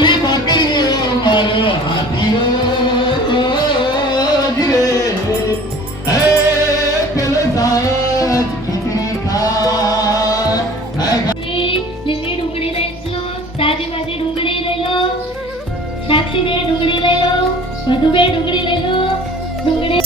ઓલી પકડીઓ મારો હાથીઓ રે હે પેલો સાજ ખીચડી ખા લીલી ડુંગળી લઈ લો, તાજી ભાજી ડુંગળી લઈ લો, સાક્ષી દે ડુંગળી લઈ લો, મધુબે ડુંગળી લઈ લો, ડુંગળી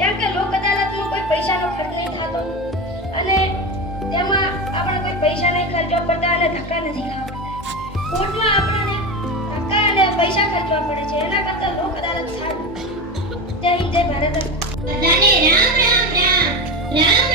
કેમ કે લોક અદાલતમાં કોઈ પૈસાનો ખર્ચ નહીં થતો અને તેમાં આપણે કોઈ પૈસા નહીં ખર્ચવા પડતા અને ધક્કા નથી ખાવા પડતા. કોર્ટમાં આપણને ધક્કા અને પૈસા ખર્ચવા પડે છે, એના કરતાં લોક અદાલત સારું. જય હિન્દ, જય ભારત. બધાને રામ રામ રામ રામ